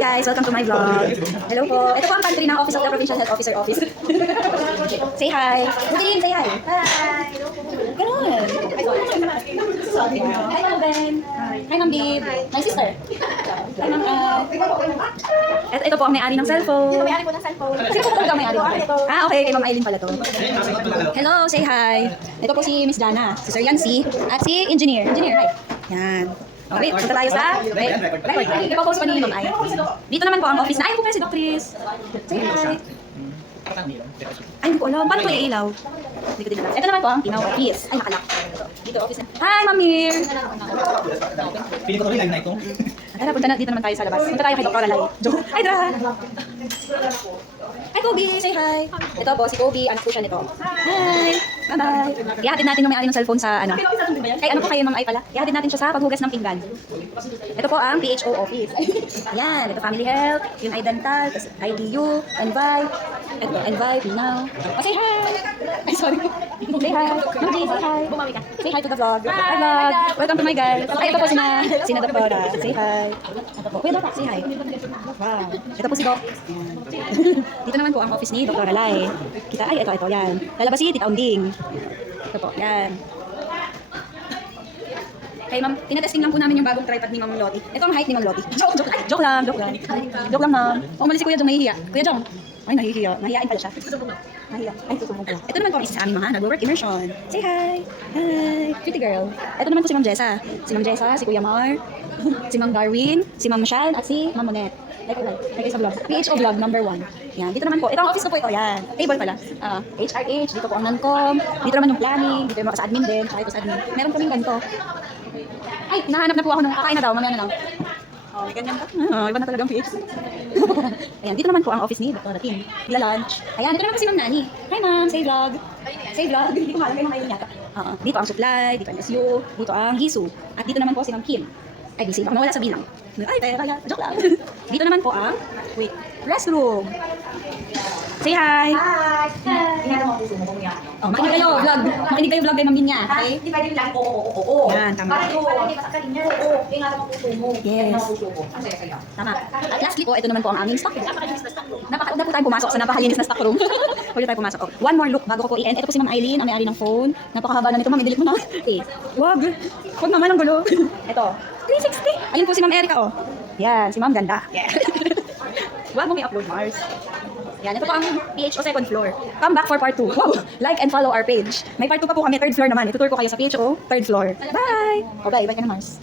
guys, welcome to my vlog. Hello po. Ito po ang country ng Office of the Provincial Health Officer Office. Say hi. Butilin, say hi. Hi. Ganun. Hi, Ma'am Ben. Hi, Ma'am Bib. My sister. Hi, Ma'am ito po ang may-ari ng cellphone. Sino may-ari po ng cellphone? Sino po ang may-ari? Ah, okay. Kay Ma'am Aileen pala to. Hello, say hi. Ito po si Miss Dana, si Sir Yancy, at si Engineer. Engineer, hi. Yan. Okay, punta tayo sa... Okay, ipapost pa ni Ma'am Ay. Dito naman po ang office na... Ay, po pala si Dr. Chris. Say hi. Ay, hindi ko alam. Paano ko iilaw? Hindi ko din alam. Ito naman po ang Tinaw office. Ay, nakalak. Dito office na... Hi, Ma'am Mir! Pili ko tuloy live na ito. Tara, punta na. Dito naman tayo sa labas. Punta tayo kay Dr. Alay. Hi, Dra! Hi, Kobe! Say hi! Ito po, si Kobe. Anak po siya nito. Hi! Bye-bye! Ihatid natin yung may-ari ng cellphone sa ano. Ay, ano po kayo, Ma'am Ay pala? Ihatid natin siya sa paghugas ng pinggan. Ito po ang PHO office. Yan, ito Family Health, yung iDental, IDU, Envive. Ito, Envive, now. Oh, say hi! Ay, sorry. Say hi. Ma'am G, say hi. Say hi to the vlog. Hi, vlog. Welcome to my guys. Ay, ito po sina Doktora. Say hi. Ito po. Kuya Doc, say hi. Wow. Ito po si Doc. Dito naman po ang office ni Dr. Alay. Kita, ay, ito, yan. Lalabas si Tita Unding. Ito po, yan. Kay Ma'am, tinatesting lang po namin yung bagong tripod ni Ma'am Lottie. Ito ang height ni Ma'am Lottie. Joke lang. Joke lang, Ma'am. Umalis si Kuya Jong, nahihiya. Kuya Jong, ay, nahihiya. Nahihiyain pala siya. Nahihiya. Ay, susubong ko. Ito naman po ang isa sa aming mga nag-work immersion. Say hi. Hi. Pretty girl. Ito naman po si Ma'am Jessa. Si Ma'am Jessa, si Kuya Mar, si Ma'am Darwin, si Ma'am Michelle, at si Ma'am Monet. Like sa vlog. PHO vlog number 1. Yan. Dito naman po. Ito ang office ko po ito. Yan. Table pala. HRH. Dito po ang non-com. Dito naman yung planning. Dito yung mga sa admin din. Tsaka ito sa admin. Meron kaming ganito. Ay, nahanap na po ako ng kakain na daw. Mamaya na lang. Oh, may ganyan ka. Iba na talagang PH. Ayan. Dito naman po ang office ni Dr. Tim. Lunch. Ayan. Dito naman po si Ma'am Nani. Hi, Ma'am. Say vlog. Say vlog. Hindi ko maalam kayo mga yun yata. Dito ang supply. Dito ang SU. Dito ang Hisu. At dito naman po si Ma'am Kim. Ay, busy. Baka nawala sa bilang. Ay, kaya. Joke lang. Dito naman po ang, restroom. Say hi. Hi! Tingnan mo ang puso mo kung yan. Makinig kayo, vlog. Makinig kayo vlog kay Ma'am Binya. Okay? Hindi pwede lang, oo. Yan, tama. Bakit oo? Hindi masakal niya. Oo, ingatan mo ang puso mo. Yes. Tingnan mo ang puso mo. Ang saya-saya. Tama. At lastly po, ito naman po ang aming stock room. Napakauna po tayong pumasok sa napakalinis na stock room. Huwag tayo pumasok. Oh, one more look bago ko po i-end. Ito po si Ma'am Aileen, ang may-ari ng phone. Napakahaba na nito. Ma'am, i-delete mo na. Wag. Huwag naman ang gulo. Ito. 360. Ayun po si Ma'am Erica, oh. Yan, si Ma'am ganda. Yeah. Wag mo may upload, Mars. Yan, ito po ang PHO second floor. Come back for part 2. Wow! Like and follow our page. May part 2 pa po kami, third floor naman. Itutur ko kayo sa PHO, third floor. Bye! O bye, bye ka na, Mars.